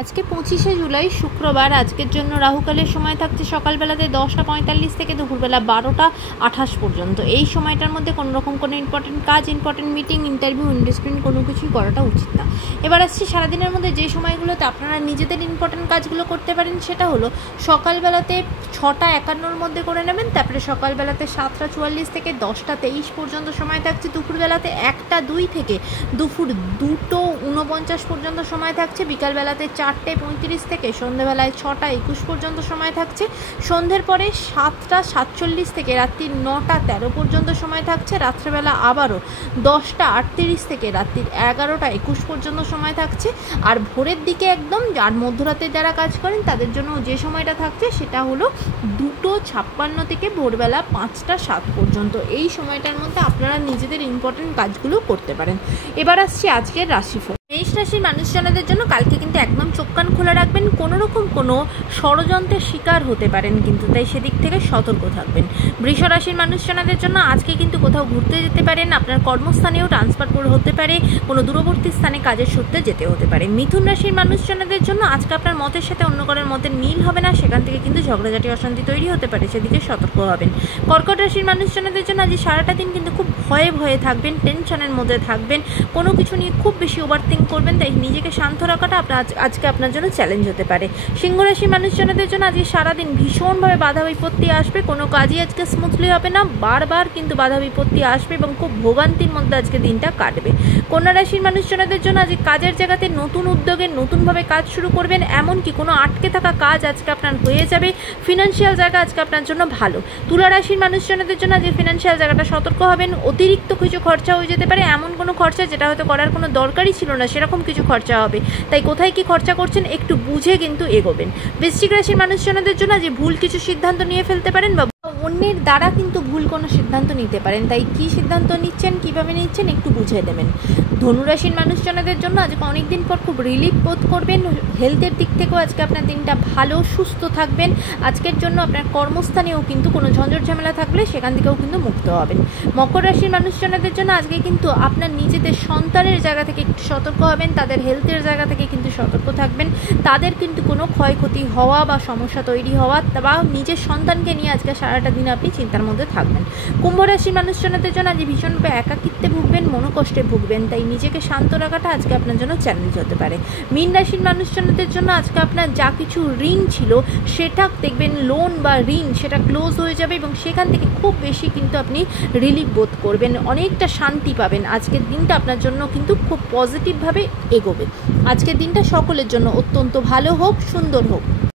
আজকে 25শে জুলাই শুক্রবার। আজকের জন্য রাহুকালের সময় থাকছে সকালবেলাতে 10টা 45 থেকে দুপুরবেলা 12টা 28 পর্যন্ত। এই সময়টার মধ্যে কোনো রকম কোনো ইম্পর্টেন্ট কাজ, ইম্পর্টেন্ট মিটিং, ইন্টারভিউ, ইনভেস্টমেন্ট কোনো কিছুই করাটা উচিত না। এবার আসছি সারাদিনের মধ্যে যে সময়গুলোতে আপনারা নিজেদের ইম্পর্টেন্ট কাজগুলো করতে পারেন, সেটা হলো সকালবেলাতে 6টা 51-র মধ্যে করে নেবেন। তারপরে সকালবেলাতে 7টা 44 থেকে 10টা 23 পর্যন্ত সময় থাকছে। দুপুরবেলাতে 1টা 2 থেকে দুপুর 2টো 49 পর্যন্ত সময় থাকছে। বিকালবেলাতে 4টে 35 থেকে সন্ধ্যেবেলায় 6টা 21 পর্যন্ত সময় থাকছে। সন্ধ্যের পরে 7টা 47 থেকে রাত্রি 9টা 13 পর্যন্ত সময় থাকছে। রাত্রেবেলা আবারও 10টা 38 থেকে রাত্রি 11টা 21 পর্যন্ত সময় থাকছে। আর ভোরের দিকে একদম আর মধ্যরাতে যারা কাজ করেন তাদের জন্য যে সময়টা থাকছে সেটা হলো 2:56 থেকে ভোরবেলা 5টা 7 পর্যন্ত। এই সময়টার মধ্যে আপনারা নিজেদের ইম্পর্টেন্ট কাজগুলো করতে পারেন। এবার আসছি আজকের রাশিফল। মেষ রাশির মানুষজনদের জন্য কালকে কিন্তু একদম চোখ কান খোলা রাখবেন। কোনো রকম কোনো ষড়যন্ত্রের শিকার হতে পারেন কিন্তু, তাই সেদিক থেকে সতর্ক থাকবেন। বৃষ রাশির মানুষজনদের জন্য আজকে কিন্তু কোথাও ঘুরতে যেতে পারেন, আপনার কর্মস্থানেও ট্রান্সফার হতে পারে, কোনো দূরবর্তী স্থানে কাজের সূত্রে যেতে হতে পারে। মিথুন রাশির মানুষজনদের জন্য আজকে আপনার মতের সাথে অন্য কারোর মতের মিল হবে না, সেখান থেকে কিন্তু ঝগড়াঝাটি অশান্তি তৈরি হতে পারে, সেদিকে সতর্ক হবেন। কর্কট রাশির মানুষজনদের জন্য আজ সারাটা দিন কিন্তু খুব ভয়ে ভয়ে থাকবেন, টেনশনের মধ্যে থাকবেন, কোনো কিছু নিয়ে খুব বেশি ওভারথিঙ্ক করবেন, তাই নিজেকে শান্ত রাখাটা আজকে আপনার জন্য চ্যালেঞ্জ হতে পারে। সিংহ রাশির মানুষজনদের জন্য আজকে সারাদিন ভীষণভাবে বাধা বিপত্তি আসবে, কোনো কাজই আজকে স্মুথলি হবে না, বারবার কিন্তু বাধা বিপত্তি আসবে এবং খুব ভোগান্তির মধ্যে আজকে দিনটা কাটবে। কন্যা রাশির মানুষজনদের জন্য আজকে কাজের জায়গাতে নতুন উদ্যোগে নতুনভাবে কাজ শুরু করবেন, এমনকি কোনো আটকে থাকা কাজ আজকে আপনার হয়ে যাবে। ফিনান্সিয়াল জায়গা আজকে আপনার জন্য ভালো। তুলা রাশির মানুষজনদের জন্য আজকে ফিনান্সিয়াল জায়গাটা সতর্ক হবেন, অতিরিক্ত কিছু খরচা হয়ে যেতে পারে, এমন কোনো খরচা যেটা হয়তো করার কোনো দরকারই ছিল না সেরকম কিছু খরচা হবে, তাই কোথায় কি খরচা করছেন একটু বুঝে কিন্তু এগোবেন। বৃশ্চিক রাশির মানুষজনদের জন্য যে ভুল কিছু সিদ্ধান্ত নিয়ে ফেলতে পারেন বা অন্যের দ্বারা কিন্তু ভুল কোনো সিদ্ধান্ত নিতে পারেন, তাই কি সিদ্ধান্ত নিচ্ছেন, কিভাবে নিচ্ছেন একটু বুঝে দেবেন। ধনুরাশির মানুষজনদের জন্য আজকে অনেকদিন পর খুব রিলিফ বোধ করবেন। হেলথের দিক থেকেও আজকে আপনার দিনটা ভালো, সুস্থ থাকবেন। আজকের জন্য আপনার কর্মস্থানেও কিন্তু কোনো ঝঞ্ঝট ঝামেলা থাকলে সেখান থেকেও কিন্তু মুক্ত হবেন। মকর রাশির মানুষজনদের জন্য আজকে কিন্তু আপনার নিজেদের সন্তানের জায়গা থেকে একটু সতর্ক হবেন, তাদের হেলথের জায়গা থেকে কিন্তু সতর্ক থাকবেন, তাদের কিন্তু কোনো ক্ষয়ক্ষতি হওয়া বা সমস্যা তৈরি হওয়া বা নিজের সন্তানকে নিয়ে আজকে সারাটা দিন আপনি চিন্তার মধ্যে থাকবেন। কুম্ভ রাশির মানুষজনদের জন্য আজ ভীষণভাবে একাকিত্বে ভুগবেন, মনোকষ্টে ভুগবেন, তাই নিজেকে শান্ত রাখাটা আজকে আপনার জন্য চ্যালেঞ্জ হতে পারে। মীন রাশির মানুষজনদের জন্য আজকে আপনার যা কিছু ঋণ ছিল সেটা দেখবেন লোন বা ঋণ সেটা ক্লোজ হয়ে যাবে এবং সেখান থেকে খুব বেশি কিন্তু আপনি রিলিফ বোধ করবেন, অনেকটা শান্তি পাবেন। আজকের দিনটা আপনার জন্য কিন্তু খুব পজিটিভভাবে এগোবে। আজকের দিনটা সকলের জন্য অত্যন্ত ভালো হোক, সুন্দর হোক।